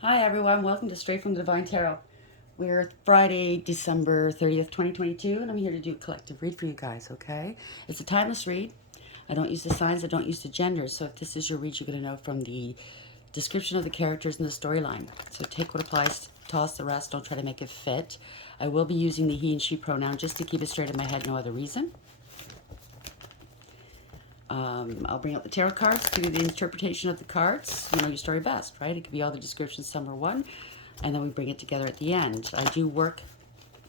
Hi everyone, welcome to Straight from the Divine Tarot. We're Friday, December 30th, 2022, and I'm here to do a collective read for you guys, okay? It's a timeless read. I don't use the signs, I don't use the genders, so if this is your read, you're going to know from the description of the characters and the storyline. So take what applies, toss the rest, don't try to make it fit. I will be using the he and she pronoun just to keep it straight in my head, no other reason. I'll bring out the tarot cards, give you the interpretation of the cards. You know your story best, right? It could be all the descriptions, some are one, and then we bring it together at the end. I do work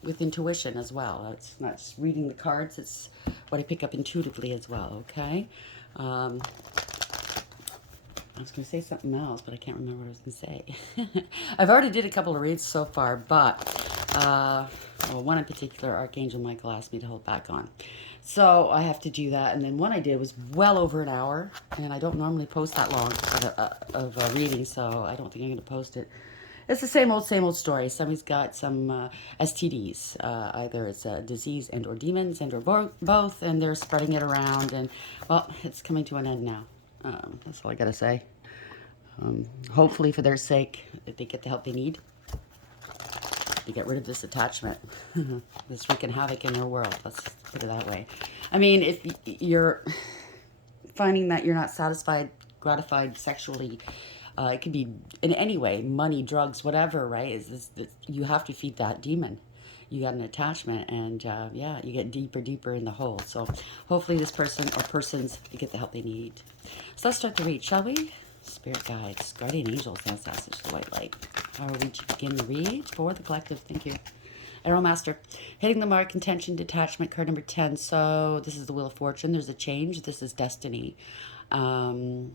with intuition as well. It's not just reading the cards, it's what I pick up intuitively as well, okay? I was going to say something else, but I can't remember what I was going to say. I've already did a couple of reads so far, but well, one in particular, Archangel Michael asked me to hold back on. So I have to do that. And then one I did was well over an hour, and I don't normally post that long of a reading, so I don't think I'm going to post it. It's the same old story. Somebody's got some STD'S. Either it's a disease and or demons and or both, and they're spreading it around. And, well, it's coming to an end now. That's all I got to say. Hopefully, for their sake, that they get the help they need to get rid of this attachment that's wreaking havoc in their world. Let's put it that way. I mean, if you're finding that you're not satisfied, gratified sexually, it could be in any way, money, drugs, whatever, right? You have to feed that demon. You got an attachment, and yeah, you get deeper in the hole. So hopefully this person or persons get the help they need. So let's start the read, shall we? Spirit guides, guardian angels, ancestors, the white light. How are we to begin the read for the collective? Thank you. Arrow Master, hitting the mark, intention, detachment, card number 10. So this is the Wheel of Fortune. There's a change. This is destiny. The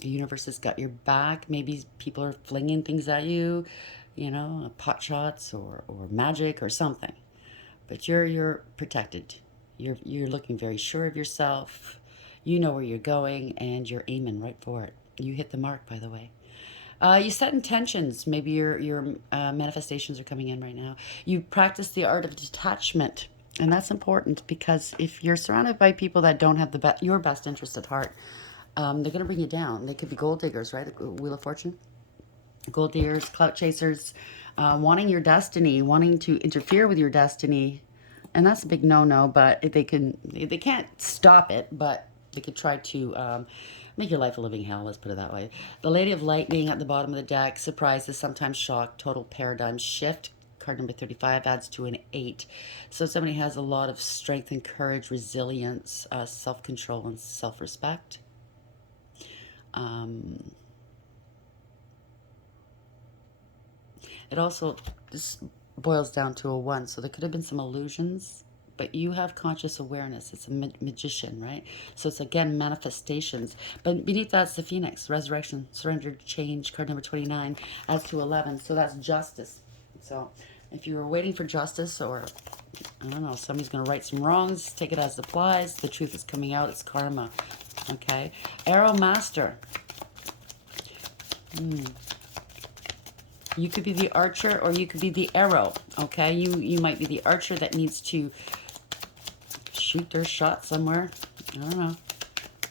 universe has got your back. Maybe people are flinging things at you, you know, pot shots or magic or something. But you're protected. You're looking very sure of yourself. You know where you're going, and you're aiming right for it. You hit the mark, by the way. You set intentions. Maybe your manifestations are coming in right now. You practice the art of detachment, and that's important because if you're surrounded by people that don't have your best interest at heart, they're going to bring you down. They could be gold diggers, right? The Wheel of Fortune. Gold diggers, clout chasers, wanting your destiny, wanting to interfere with your destiny, and that's a big no-no. But they can't stop it, but they could try to make your life a living hell. Let's put it that way. The Lady of Lightning at the bottom of the deck. Surprises, sometimes shock, total paradigm shift. Card number 35 adds to an 8. So somebody has a lot of strength and courage, resilience, self-control, and self-respect. It also this boils down to a 1, so there could have been some illusions, but you have conscious awareness. It's a magician, right? So it's again manifestations. But beneath that's the Phoenix, resurrection, surrender, change. Card number 29 adds to 11, so that's justice. So if you were waiting for justice, or I don't know, somebody's going to right some wrongs, take it as it applies. The truth is coming out. It's karma. Okay. Arrow Master. You could be the archer or you could be the arrow, okay? You might be the archer that needs to shoot their shot somewhere. I don't know.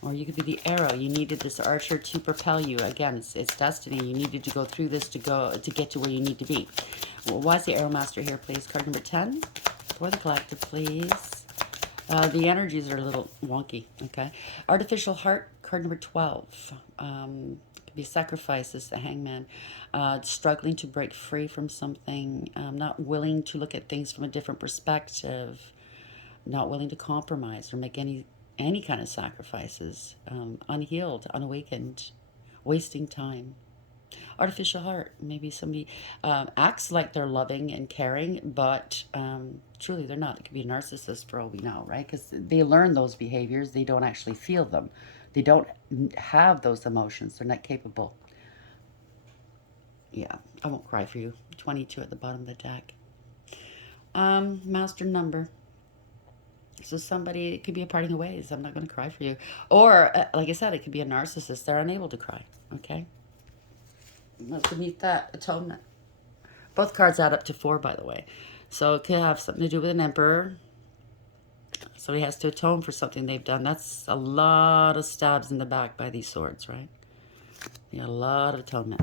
Or you could be the arrow. You needed this archer to propel you. Again, it's destiny. You needed to go through this to get to where you need to be. Well, why is the Arrow Master here, please? Card number 10 for the collective, please. The energies are a little wonky, okay? Artificial Heart, card number 12. Could be sacrifices, the Hangman. Struggling to break free from something. Not willing to look at things from a different perspective. Not willing to compromise or make any kind of sacrifices. Unhealed, unawakened, wasting time. Artificial heart. Maybe somebody acts like they're loving and caring, but truly they're not. It could be a narcissist for all we know, right? Because they learn those behaviors. They don't actually feel them. They don't have those emotions. They're not capable. Yeah, I won't cry for you. 22 at the bottom of the deck. Master number. So somebody, it could be a parting of ways. I'm not going to cry for you. Or, like I said, it could be a narcissist. They're unable to cry. Okay? What's beneath that? Atonement. Both cards add up to 4, by the way. So it could have something to do with an emperor. Somebody has to atone for something they've done. That's a lot of stabs in the back by these swords, right? You got a lot of atonement.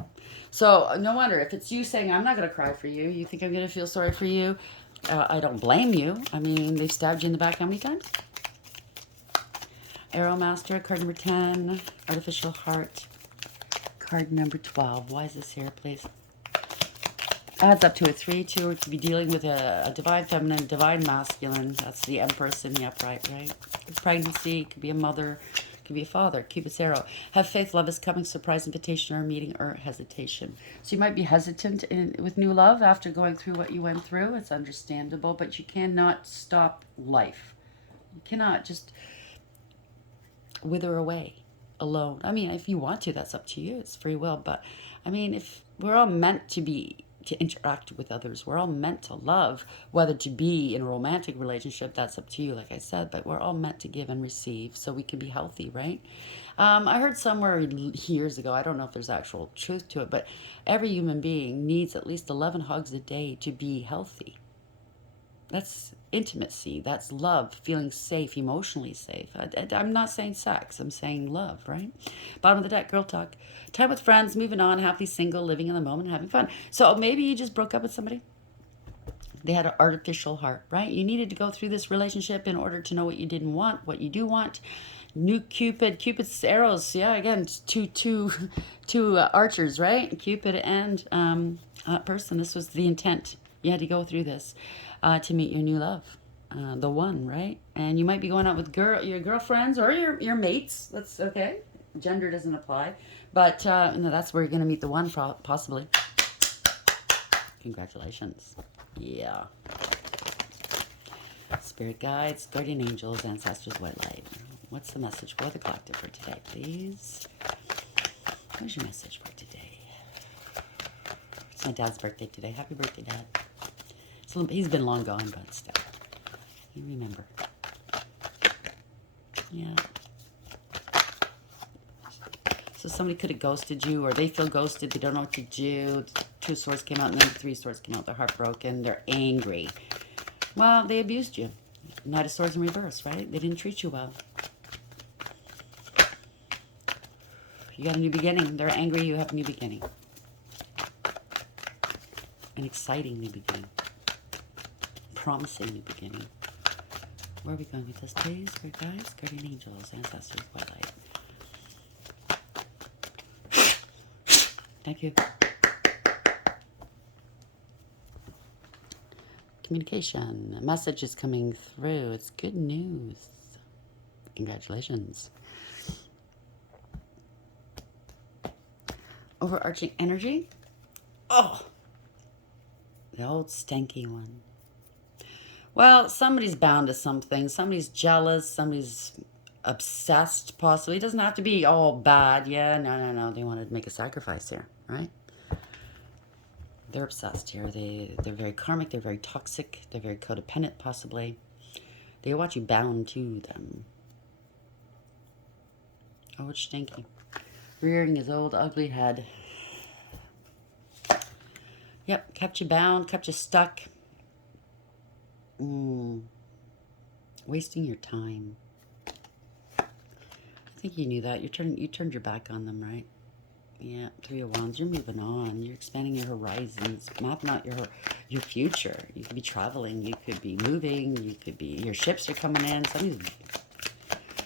So no wonder if it's you saying, I'm not going to cry for you, you think I'm going to feel sorry for you. I don't blame you. I mean, they stabbed you in the back how many times? Arrow Master, card number 10. Artificial Heart, card number 12. Why is this here, please? Adds up to a 3-2. It could be dealing with a divine feminine, divine masculine. That's the Empress in the upright, right? Pregnancy, could be a mother, could be a father. Cupid's arrow. Have faith, love is coming, surprise invitation or meeting or hesitation. So you might be hesitant with new love after going through what you went through. It's understandable, but you cannot stop life. You cannot just wither away alone. I mean, if you want to, that's up to you. It's free will. But I mean, if we're all meant to interact with others, we're all meant to love, whether to be in a romantic relationship, that's up to you, like I said, but we're all meant to give and receive so we can be healthy, right? I heard somewhere years ago, I don't know if there's actual truth to it, but every human being needs at least 11 hugs a day to be healthy. That's intimacy. That's love, feeling safe, emotionally safe. I'm not saying sex. I'm saying love, right? Bottom of the deck, girl talk. Time with friends, moving on, happily single, living in the moment, having fun. So maybe you just broke up with somebody. They had an artificial heart, right? You needed to go through this relationship in order to know what you didn't want, what you do want. New Cupid's arrows. Yeah, again, two archers, right? Cupid and person. This was the intent. You had to go through this to meet your new love, the one, right? And you might be going out with your girlfriends or your mates. That's okay. Gender doesn't apply, but no, that's where you're going to meet the one, possibly. Congratulations. Yeah. Spirit guides, guardian angels, ancestors, white light. What's the message for the collective for today, please? Where's your message for today? It's my dad's birthday today. Happy birthday, Dad. So he's been long gone, but still. You remember. Yeah. So somebody could have ghosted you, or they feel ghosted. They don't know what to do. Two swords came out, and then 3 swords came out. They're heartbroken. They're angry. Well, they abused you. Knight of Swords in reverse, right? They didn't treat you well. You got a new beginning. They're angry. You have a new beginning. An exciting new beginning. Promising new beginning. Where are we going with this, please? Great guys, guardian angels, ancestors, white light. Thank you. Communication. A message is coming through. It's good news. Congratulations. Overarching energy. Oh, the old stanky one. Well, somebody's bound to something. Somebody's jealous. Somebody's obsessed, possibly. It doesn't have to be all bad. Yeah, no. They wanted to make a sacrifice here, right? They're obsessed here. They're very karmic. They're very toxic. They're very codependent, possibly. They want you bound to them. Oh, it's stinky. Rearing his old ugly head. Yep, kept you bound, kept you stuck. Wasting your time. I think you knew that. You turned your back on them, right? Yeah, 3 of Wands. You're moving on. You're expanding your horizons, mapping out your future. You could be traveling. You could be moving. You could be, your ships are coming in.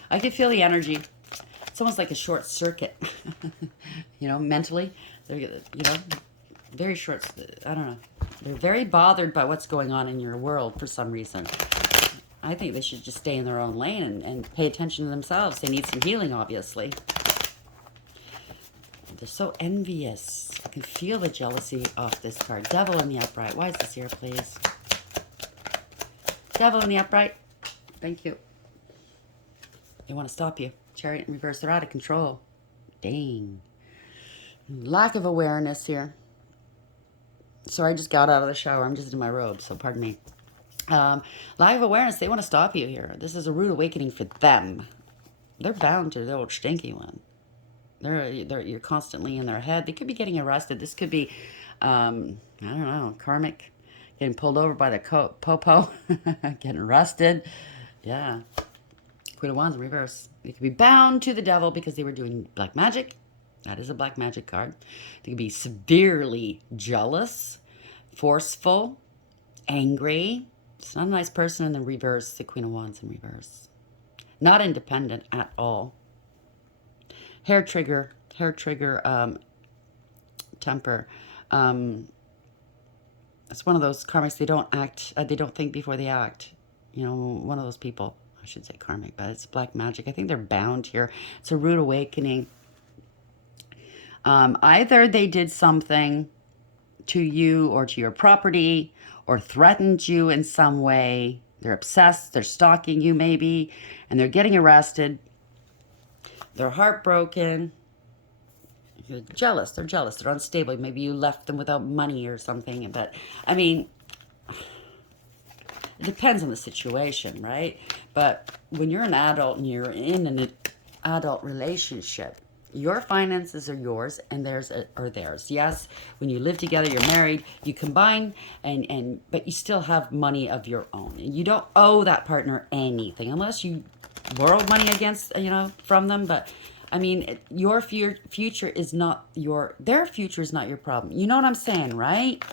I can feel the energy. It's almost like a short circuit, you know, mentally. They're, you know, very short, I don't know. They're very bothered by what's going on in your world for some reason. I think they should just stay in their own lane and pay attention to themselves. They need some healing, obviously. They're so envious. I can feel the jealousy off this card. Devil in the upright. Why is this here, please? Devil in the upright. Thank you. They want to stop you. Chariot in reverse. They're out of control. Dang. Lack of awareness here. Sorry, I just got out of the shower. I'm just in my robe, so pardon me. Lack of awareness. They want to stop you here. This is a rude awakening for them. They're bound to the old stinky one. You're constantly in their head. They could be getting arrested. This could be, I don't know, karmic. Getting pulled over by the popo. Getting arrested. Yeah. Queen of Wands in reverse. They could be bound to the devil because they were doing black magic. That is a black magic card. They can be severely jealous, forceful, angry. It's not a nice person in the reverse, the Queen of Wands in reverse. Not independent at all. Hair trigger, temper. It's one of those karmics, they don't act, they don't think before they act. You know, one of those people. I should say karmic, but it's black magic. I think they're bound here. It's a rude awakening. Either they did something to you or to your property or threatened you in some way. They're obsessed, they're stalking you maybe, and they're getting arrested. They're heartbroken. They're jealous, they're unstable. Maybe you left them without money or something. But, I mean, it depends on the situation, right? But when you're an adult and you're in an adult relationship, your finances are yours and theirs are theirs. Yes, when you live together, you're married, you combine, but you still have money of your own. And you don't owe that partner anything unless you borrowed money against, from them. But I mean, your future is not their future is not your problem. You know what I'm saying, right?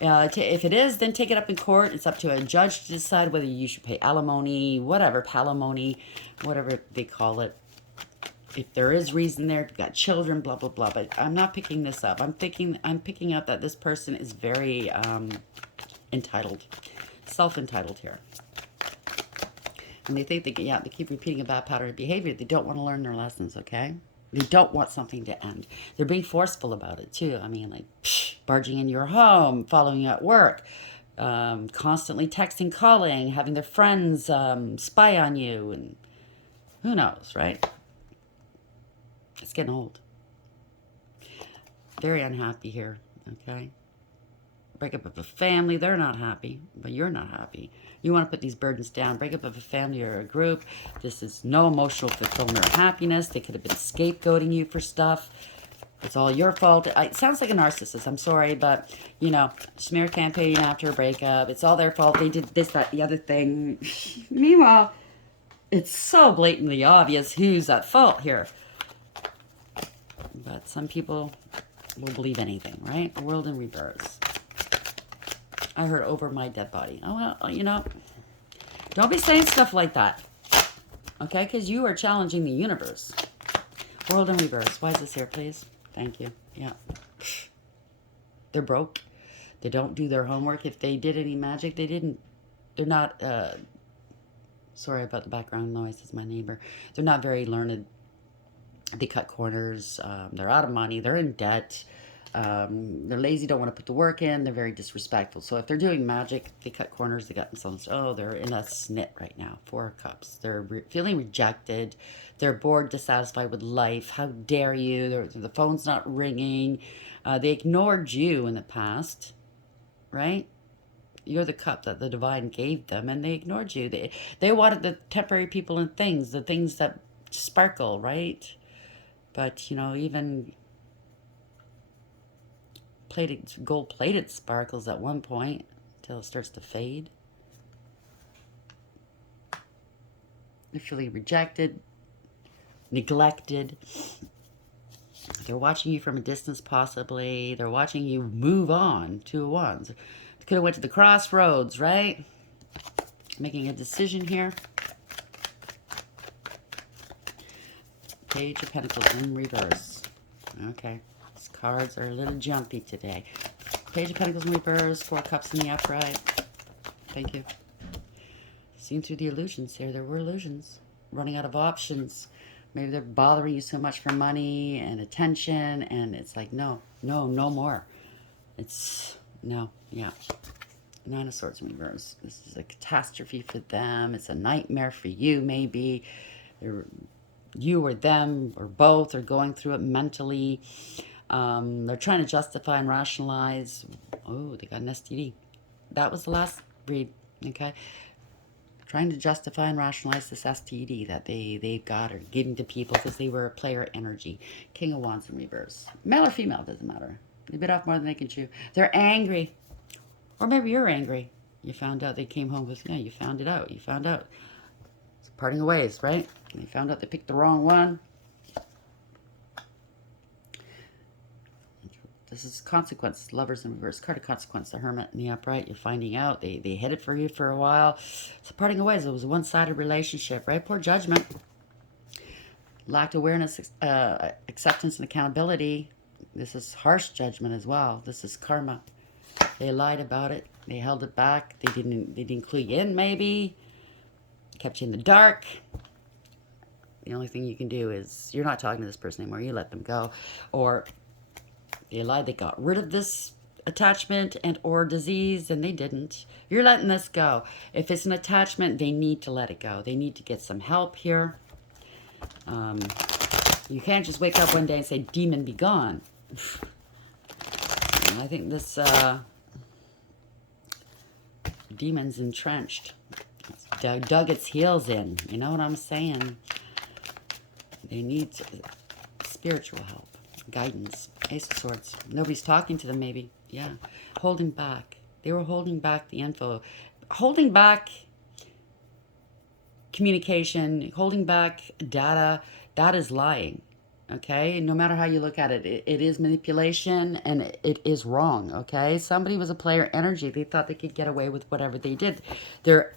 If it is, then take it up in court. It's up to a judge to decide whether you should pay alimony, palimony, whatever they call it. If there is reason there, you've got children, blah, blah, blah. But I'm not picking this up. I'm picking up that this person is very entitled, self-entitled here. And they think they keep repeating a bad pattern of behavior. They don't want to learn their lessons, okay? They don't want something to end. They're being forceful about it, too. I mean, like, barging in your home, following you at work, constantly texting, calling, having their friends spy on you, and who knows, right? It's getting old. Very unhappy here, okay? Breakup of a family, they're not happy, but you're not happy. You want to put these burdens down. Breakup of a family or a group. This is no emotional fulfillment or happiness. They could have been scapegoating you for stuff. It's all your fault. It sounds like a narcissist. I'm sorry, but, smear campaign after a breakup. It's all their fault. They did this, that, the other thing. Meanwhile, it's so blatantly obvious who's at fault here. But some people will believe anything, right? The world in reverse. I heard over my dead body. Oh, well, don't be saying stuff like that. Okay? Because you are challenging the universe. World in reverse. Why is this here, please? Thank you. Yeah. They're broke. They don't do their homework. If they did any magic, they're not, sorry about the background noise. It's my neighbor. They're not very learned. They cut corners. They're out of money. They're in debt. They're lazy, don't want to put the work in. They're very disrespectful. So if they're doing magic, they cut corners. They got themselves, they're in a snit right now. 4 of Cups. They're feeling rejected. They're bored, dissatisfied with life. How dare you? The phone's not ringing. They ignored you in the past, right? You're the cup that the divine gave them, and they ignored you. They wanted the temporary people and things, the things that sparkle, right? But, even gold-plated sparkles at one point until it starts to fade. They're feeling rejected, neglected. They're watching you from a distance, possibly. They're watching you move on. 2 of Wands. They could have went to the crossroads, right? Making a decision here. Page of Pentacles in reverse. Okay. These cards are a little jumpy today. Page of Pentacles in reverse. 4 Cups in the upright. Thank you. Seen through the illusions here. There were illusions. Running out of options. Maybe they're bothering you so much for money and attention. And it's like, no more. It's, no, yeah. 9 of Swords in reverse. This is a catastrophe for them. It's a nightmare for you, maybe. You or them or both are going through it mentally. They're trying to justify and rationalize. Oh, they got an STD. That was the last read, okay? Trying to justify and rationalize this STD that they've got or giving to people because they were a player energy. King of Wands in reverse. Male or female, doesn't matter. They bit off more than they can chew. They're angry. Or maybe you're angry. You found out they came home with, you found it out. You found out. It's parting of ways, right? They found out they picked the wrong one. This is consequence. Lovers in reverse. Card of consequence. The Hermit in the upright. You're finding out. They hid it for you for a while. It's a parting of ways. It was a one-sided relationship, right? Poor judgment. Lacked awareness, acceptance, and accountability. This is harsh judgment as well. This is karma. They lied about it. They held it back. They didn't clue you in, maybe. Kept you in the dark. The only thing you can do is, you're not talking to this person anymore. You let them go. Or they lied. They got rid of this attachment and or disease, and they didn't. You're letting this go. If it's an attachment, they need to let it go. They need to get some help here. You can't just wake up one day and say, demon, be gone. And I think this demon's entrenched. It's dug its heels in. You know what I'm saying? They need spiritual help, guidance. Ace of Swords. Nobody's talking to them, maybe. Yeah. Holding back. They were holding back the info. Holding back communication. Holding back data. That is lying. Okay? No matter how you look at it, it is manipulation and it is wrong. Okay? Somebody was a player energy. They thought they could get away with whatever they did. They're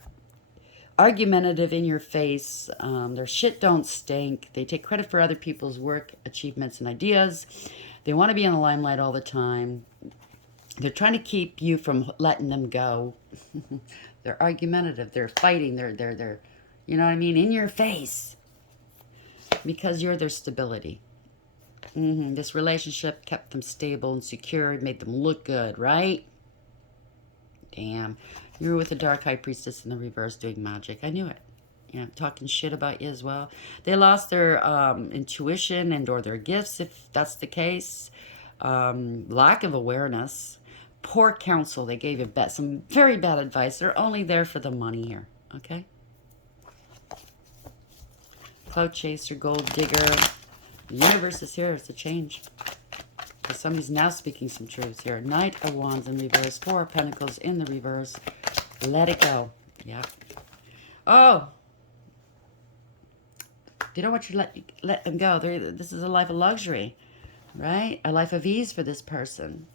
argumentative in your face. Their shit don't stink. They take credit for other people's work, achievements, and ideas. They want to be in the limelight all the time. They're trying to keep you from letting them go. They're argumentative. They're fighting. They're, you know what I mean, in your face. Because you're their stability. This relationship kept them stable and secure. It made them look good, right? Damn. You were with the Dark High Priestess in the reverse doing magic. I knew it. Yeah, talking shit about you as well. They lost their intuition and or their gifts, if that's the case. Lack of awareness. Poor counsel. They gave you some very bad advice. They're only there for the money here. Okay? Cloud chaser, gold digger. The universe is here. It's a change. Somebody's now speaking some truths here. Knight of Wands in reverse. Four of Pentacles in the reverse. Let it go. Yeah. Oh. They don't want you to let them go. This is a life of luxury. Right? A life of ease for this person.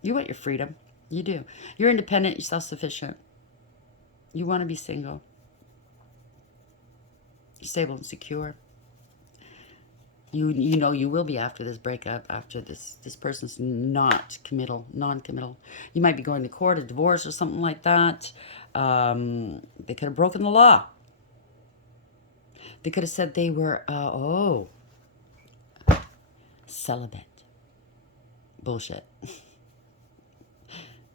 You want your freedom. You do. You're independent. You're self-sufficient. You want to be single. You're stable and secure. You know you will be after this breakup, after this person's non-committal. You might be going to court, a divorce or something like that. They could have broken the law. They could have said they were, celibate. Bullshit.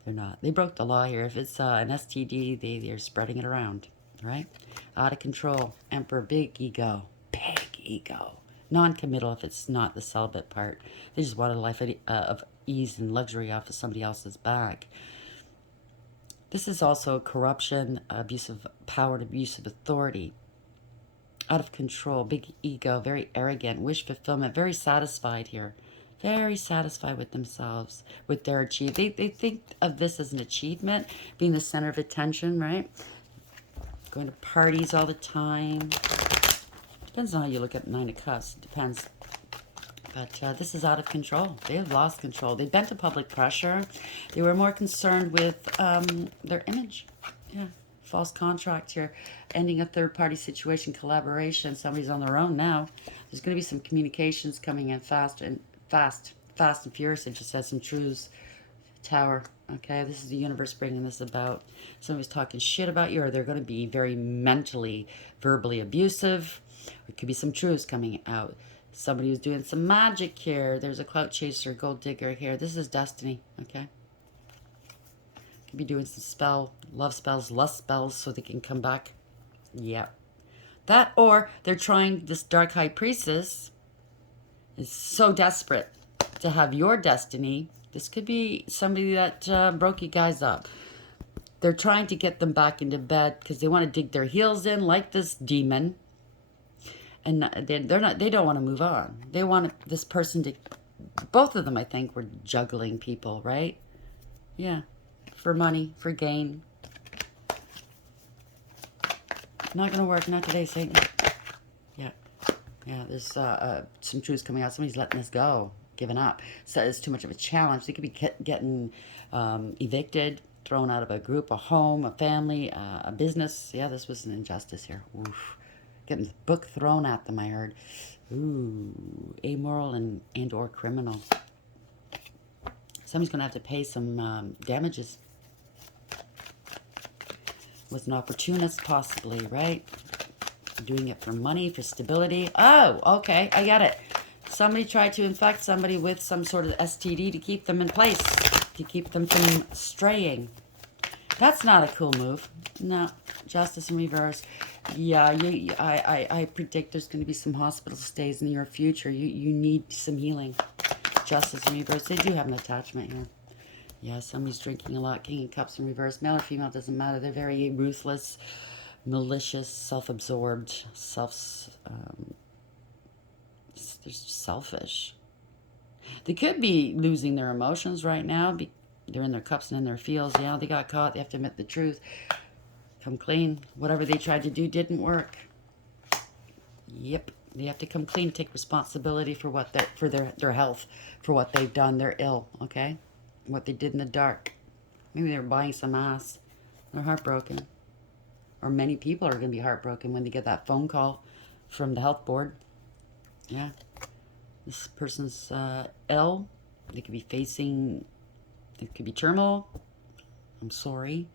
They're not. They broke the law here. If it's an STD, they're spreading it around, right? Out of control. Emperor, big ego. Big ego. Non-committal if it's not the celibate part. They just wanted a life of ease and luxury off of somebody else's back. This is also corruption, abuse of power, and abuse of authority. Out of control, big ego, very arrogant, wish fulfillment, very satisfied here. Very satisfied with themselves, with their achievement. They think of this as an achievement, being the center of attention, right? Going to parties all the time. Depends on how you look at Nine of Cups. It depends. But this is out of control. They have lost control. They bent to public pressure. They were more concerned with their image. Yeah. False contract here. Ending a third-party situation, collaboration. Somebody's on their own now. There's going to be some communications coming in fast and furious. It just says some truths. Tower. Okay, this is the universe bringing this about. Somebody's talking shit about you, or they're going to be very mentally, verbally abusive. There could be some truths coming out. Somebody who's doing some magic here. There's a clout chaser, gold digger here. This is destiny, okay? Could be doing some love spells, lust spells, so they can come back. Yeah. That, or they're trying, this dark high priestess is so desperate to have your destiny. This could be somebody that broke you guys up. They're trying to get them back into bed because they want to dig their heels in like this demon. And they don't want to move on. They want this person to, both of them I think were juggling people, right? Yeah, for money, for gain. Not going to work, not today, Satan. Yeah, there's some truths coming out. Somebody's letting this go. given up. So it's too much of a challenge. They could be getting evicted, thrown out of a group, a home, a family, a business. Yeah, this was an injustice here. Oof. Getting the book thrown at them, I heard. Ooh, amoral and or criminal. Somebody's going to have to pay some damages. Was an opportunist, possibly, right? Doing it for money, for stability. Oh, okay, I get it. Somebody tried to infect somebody with some sort of STD to keep them in place, to keep them from straying. That's not a cool move. No, justice in reverse. Yeah, I predict there's going to be some hospital stays in the near future. You need some healing. Justice in reverse. They do have an attachment here. Yeah, somebody's drinking a lot. King of Cups in reverse. Male or female, doesn't matter. They're very ruthless, malicious, self-absorbed, they're selfish. They could be losing their emotions right now. They're in their cups and in their feels. Yeah, they got caught. They have to admit the truth. Come clean. Whatever they tried to do didn't work. Yep. They have to come clean, take responsibility for what their health, for what they've done. They're ill, okay? What they did in the dark. Maybe they were buying some ass. They're heartbroken. Or many people are going to be heartbroken when they get that phone call from the health board. Yeah. This person's ill. They could be facing, it could be terminal. I'm sorry.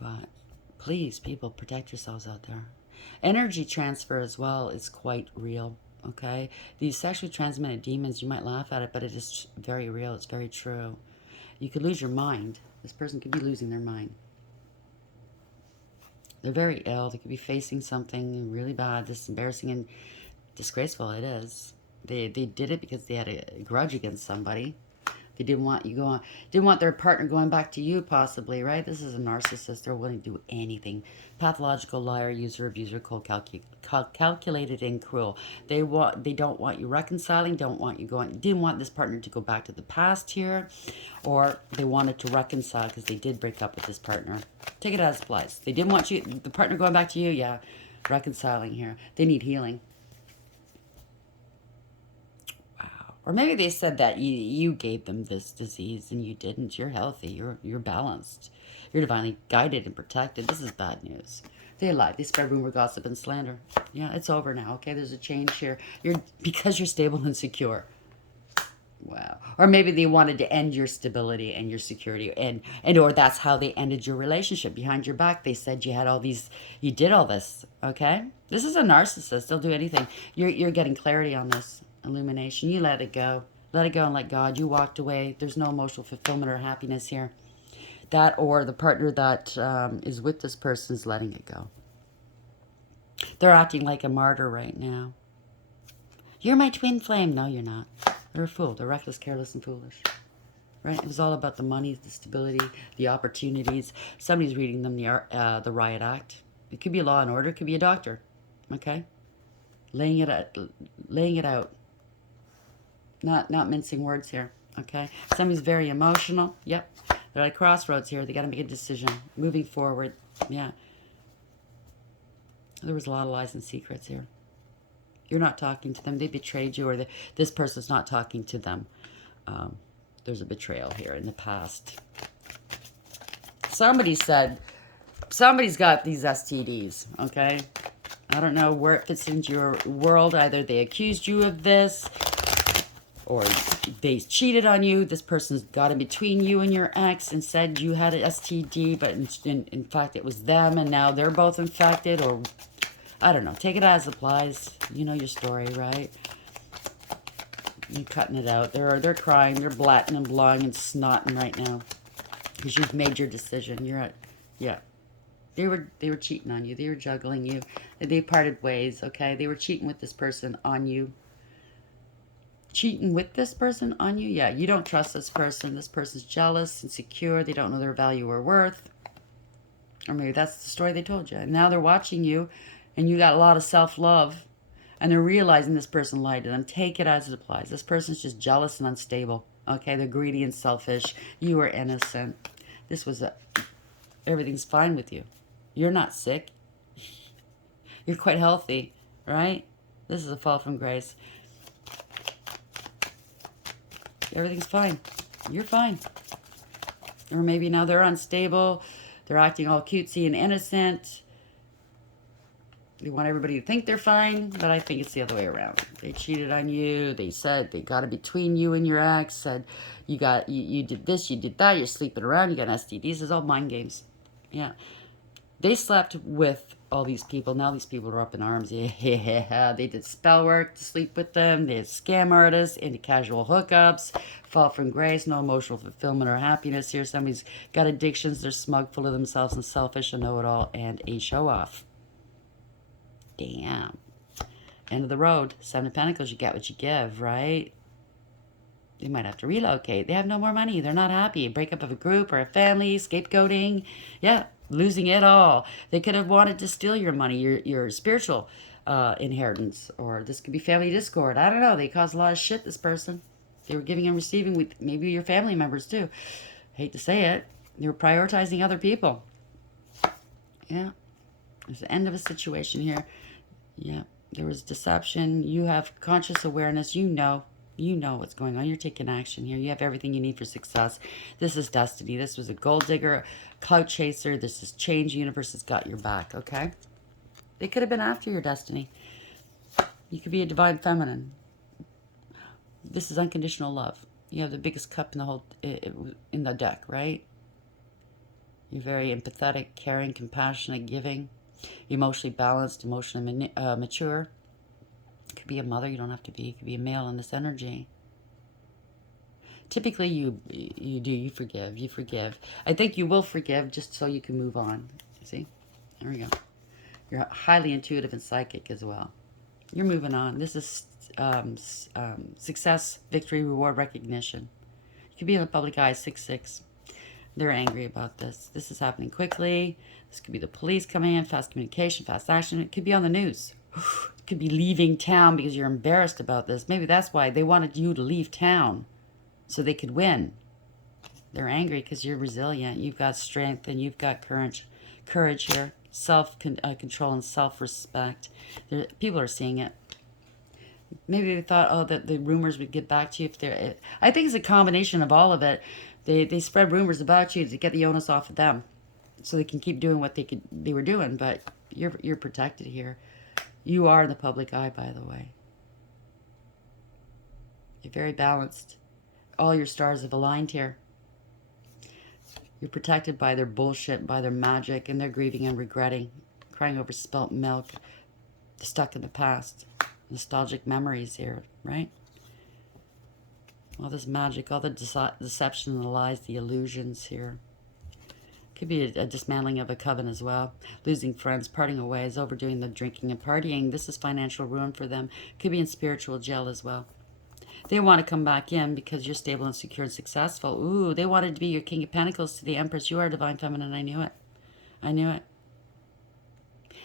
But please, people, protect yourselves out there. Energy transfer as well is quite real. Okay? These sexually transmitted demons, you might laugh at it, but it is very real. It's very true. You could lose your mind. This person could be losing their mind. They're very ill. They could be facing something really bad. This is embarrassing and disgraceful. It is. They did it because they had a grudge against somebody. They didn't want you going, didn't want their partner going back to you, possibly, right? This is a narcissist. They're willing to do anything. Pathological liar, user, abuser, cold, calculated, and cruel. They don't want you reconciling. Don't want you going. Didn't want this partner to go back to the past here, or they wanted to reconcile because they did break up with this partner. Take it as applies. They didn't want the partner going back to you. Yeah, reconciling here. They need healing. Or maybe they said that you gave them this disease and you didn't. You're healthy. You're balanced. You're divinely guided and protected. This is bad news. They lied. They spread rumor, gossip, and slander. Yeah, it's over now. Okay, there's a change here. Because you're stable and secure. Wow. Or maybe they wanted to end your stability and your security, and or that's how they ended your relationship. Behind your back, they said you had all these. You did all this. Okay. This is a narcissist. They'll do anything. You're getting clarity on this. Illumination. You let it go. Let it go and let God. You walked away. There's no emotional fulfillment or happiness here. That or the partner that is with this person is letting it go. They're acting like a martyr right now. You're my twin flame. No, you're not. They're a fool. They're reckless, careless, and foolish. Right? It was all about the money, the stability, the opportunities. Somebody's reading them the Riot Act. It could be law and order. It could be a doctor. Okay? Laying it out. Not mincing words here, okay? Somebody's very emotional. Yep. They're at a crossroads here. They got to make a decision. Moving forward. Yeah. There was a lot of lies and secrets here. You're not talking to them. They betrayed you, or this person's not talking to them. There's a betrayal here in the past. Somebody said, somebody's got these STDs, okay? I don't know where it fits into your world. Either they accused you of this, or they cheated on you. This person's got in between you and your ex and said you had an STD, but in fact it was them, and now they're both infected, or I don't know. Take it as applies. You know your story, right? You're cutting it out. They're crying. They're blatting and blowing and snotting right now because you've made your decision. Yeah. They were cheating on you. They were juggling you. They parted ways. Okay, they were cheating with this person on you. Cheating with this person on you? Yeah, you don't trust this person. This person's jealous, insecure. They don't know their value or worth. Or maybe that's the story they told you. And now they're watching you, and you got a lot of self-love, and they're realizing this person lied to them. Take it as it applies. This person's just jealous and unstable. Okay, they're greedy and selfish. You were innocent. Everything's fine with you. You're not sick. You're quite healthy, right? This is a fall from grace. Everything's fine. You're fine. Or maybe now they're unstable. They're acting all cutesy and innocent. They want everybody to think they're fine, but I think it's the other way around. They cheated on you. They said they got it between you and your ex. Said you did this, you did that. You're sleeping around. You got STD'S. It's all mind games. Yeah. They slept with all these people. Now these people are up in arms. Yeah. They did spell work to sleep with them. They had scam artists into casual hookups. Fall from grace. No emotional fulfillment or happiness here. Somebody's got addictions. They're smug, full of themselves, and selfish, and know-it-all, and a show-off. Damn. End of the road. Seven of Pentacles. You get what you give, right? They might have to relocate. They have no more money. They're not happy. Breakup of a group or a family. Scapegoating. Yeah. Losing it all. They could have wanted to steal your money, your spiritual inheritance. Or this could be family discord. I don't know. They caused a lot of shit, this person. They were giving and receiving with maybe your family members too. Hate to say it. They were prioritizing other people. Yeah. There's the end of a situation here. Yeah, there was deception. You have conscious awareness. You know what's going on. You're taking action here. You have everything you need for success. This is destiny. This was a gold digger, clout chaser. This is change. The universe has got your back, okay? They could have been after your destiny. You could be a divine feminine. This is unconditional love. You have the biggest cup in the whole in the deck, right? You're very empathetic, caring, compassionate, giving. Emotionally balanced, emotionally mature. It could be a mother, you don't have to be. It could be a male in this energy. Typically, you forgive. I think you will forgive just so you can move on. See? There we go. You're highly intuitive and psychic as well. You're moving on. This is success, victory, reward, recognition. You could be in the public eye, 6'6". They're angry about this. This is happening quickly. This could be the police coming in, fast communication, fast action. It could be on the news. It could be leaving town because you're embarrassed about this. Maybe that's why they wanted you to leave town so they could win. They're angry because you're resilient. You've got strength and you've got courage here. Self-control and self-respect. People are seeing it. Maybe they thought, oh, that the rumors would get back to you. I think it's a combination of all of it. They spread rumors about you to get the onus off of them, so they can keep doing what they were doing. But you're protected here. You are in the public eye, by the way. You're very balanced. All your stars have aligned here. You're protected by their bullshit, by their magic, and they're grieving and regretting, crying over spilt milk, stuck in the past. Nostalgic memories here, right? All this magic, all the deception and the lies, the illusions here. Could be a dismantling of a coven as well. Losing friends, parting away, is overdoing the drinking and partying. This is financial ruin for them. Could be in spiritual jail as well. They want to come back in because you're stable and secure and successful. Ooh, they wanted to be your King of Pentacles to the Empress. You are divine feminine. I knew it. I knew it.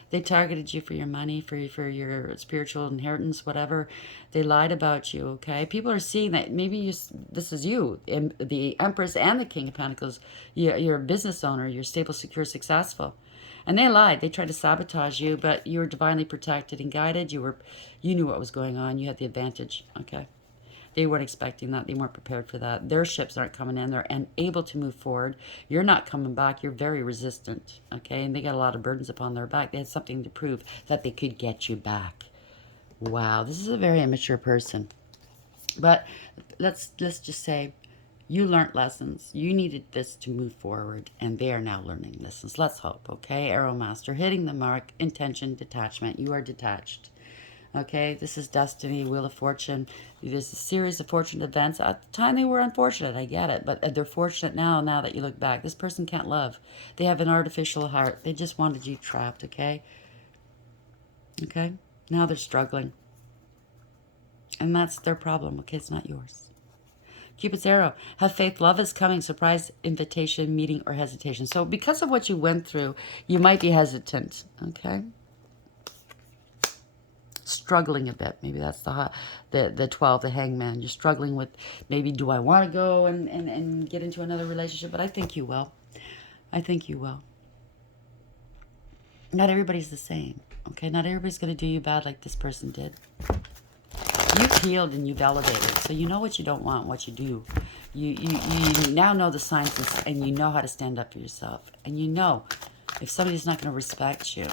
They targeted you for your money, for your spiritual inheritance, whatever. They lied about you, okay? People are seeing that maybe this is you, the Empress and the King of Pentacles. You're a business owner. You're stable, secure, successful. And they lied. They tried to sabotage you, but you were divinely protected and guided. You knew what was going on. You had the advantage, okay? They weren't expecting that. They weren't prepared for that. Their ships aren't coming in. They're unable to move forward. You're not coming back. You're very resistant, okay? And they got a lot of burdens upon their back. They had something to prove that they could get you back. Wow, this is a very immature person. But let's just say you learned lessons. You needed this to move forward, and they are now learning lessons. Let's hope, okay? Arrow Master, hitting the mark, intention, detachment. You are detached. Okay, this is destiny, wheel of fortune. There's a series of fortunate events. At the time, they were unfortunate. I get it. But they're fortunate now that you look back. This person can't love. They have an artificial heart. They just wanted you trapped, okay? Okay? Now they're struggling. And that's their problem, okay? It's not yours. Cupid's arrow. Have faith. Love is coming. Surprise, invitation, meeting, or hesitation. So because of what you went through, you might be hesitant, okay? Struggling a bit. Maybe that's the 12, the hangman. You're struggling with maybe, do I want to go and get into another relationship? But I think you will. I think you will. Not everybody's the same. Okay, not everybody's going to do you bad like this person did. You've healed and you've elevated, so you know what you don't want, what you do. You now know the signs, and you know how to stand up for yourself. And you know if somebody's not going to respect you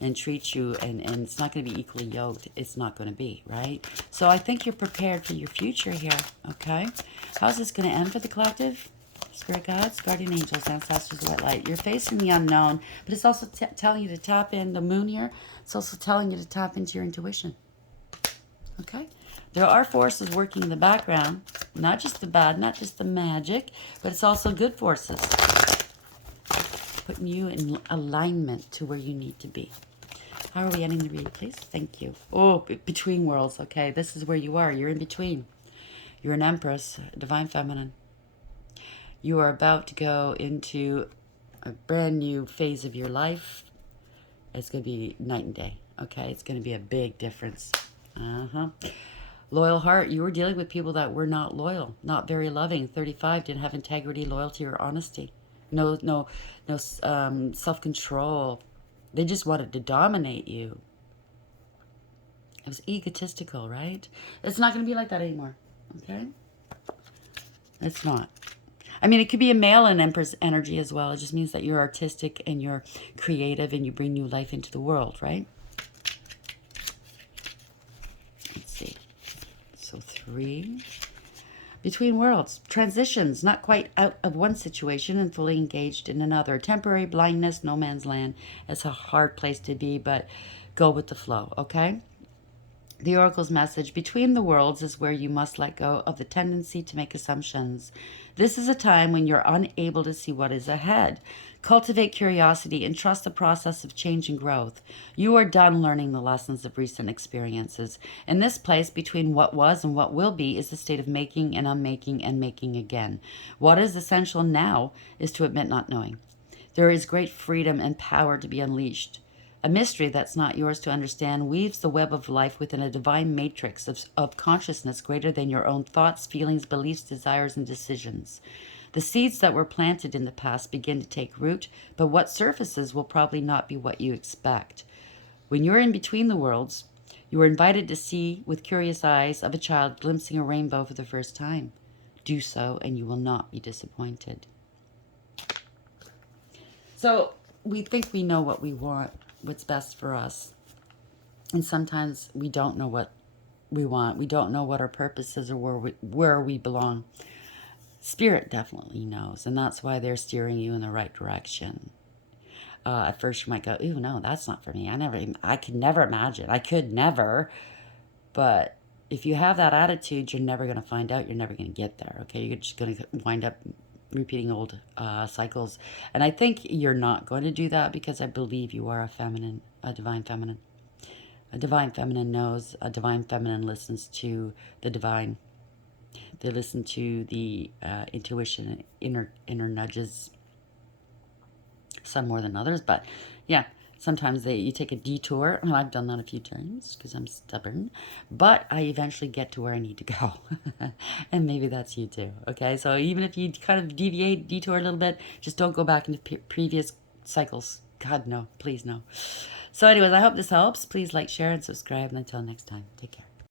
and treat you, and it's not going to be equally yoked, it's not going to be, right? So I think you're prepared for your future here, okay? How's this going to end for the collective? Spirit guides, guardian angels, ancestors, white light. You're facing the unknown, but it's also telling you to tap in the moon here. It's also telling you to tap into your intuition. Okay? There are forces working in the background, not just the bad, not just the magic, but it's also good forces, putting you in alignment to where you need to be. How are we ending the read, please? Thank you. Oh, between worlds. Okay, this is where you are. You're in between. You're an empress, divine feminine. You are about to go into a brand new phase of your life. It's going to be night and day. Okay, it's going to be a big difference. Loyal heart. You were dealing with people that were not loyal, not very loving. 35 didn't have integrity, loyalty, or honesty. No self-control. They just wanted to dominate you. It was egotistical, right? It's not going to be like that anymore. Okay? It's not. I mean, it could be a male and Empress energy as well. It just means that you're artistic and you're creative and you bring new life into the world, right? Let's see. So 3. Between worlds. Transitions. Not quite out of one situation and fully engaged in another. Temporary blindness, no man's land. It's a hard place to be, but go with the flow, okay? The Oracle's message, between the worlds, is where you must let go of the tendency to make assumptions. This is a time when you're unable to see what is ahead. Cultivate curiosity and trust the process of change and growth. You are done learning the lessons of recent experiences. In this place, between what was and what will be, is the state of making and unmaking and making again. What is essential now is to admit not knowing. There is great freedom and power to be unleashed. A mystery that's not yours to understand weaves the web of life within a divine matrix of consciousness greater than your own thoughts, feelings, beliefs, desires, and decisions. The seeds that were planted in the past begin to take root, but what surfaces will probably not be what you expect. When you're in between the worlds, you are invited to see with curious eyes of a child glimpsing a rainbow for the first time. Do so, and you will not be disappointed. So we think we know what we want, what's best for us. And sometimes we don't know what we want. We don't know what our purpose is or where we belong. Spirit definitely knows, and that's why they're steering you in the right direction. At first you might go, "Ooh, no, that's not for me. I could never imagine. I could never." But if you have that attitude, you're never going to find out. You're never going to get there, okay? You're just going to wind up repeating old cycles. And I think you're not going to do that because I believe you are a divine feminine. A divine feminine knows, a divine feminine listens to the divine. They listen to the intuition, inner nudges, some more than others. But yeah, sometimes you take a detour, and I've done that a few times because I'm stubborn, but I eventually get to where I need to go. And maybe that's you too, okay? So even if you kind of detour a little bit, just don't go back into previous cycles. God, no. Please, no. So anyways, I hope this helps. Please like, share, and subscribe. And until next time, take care.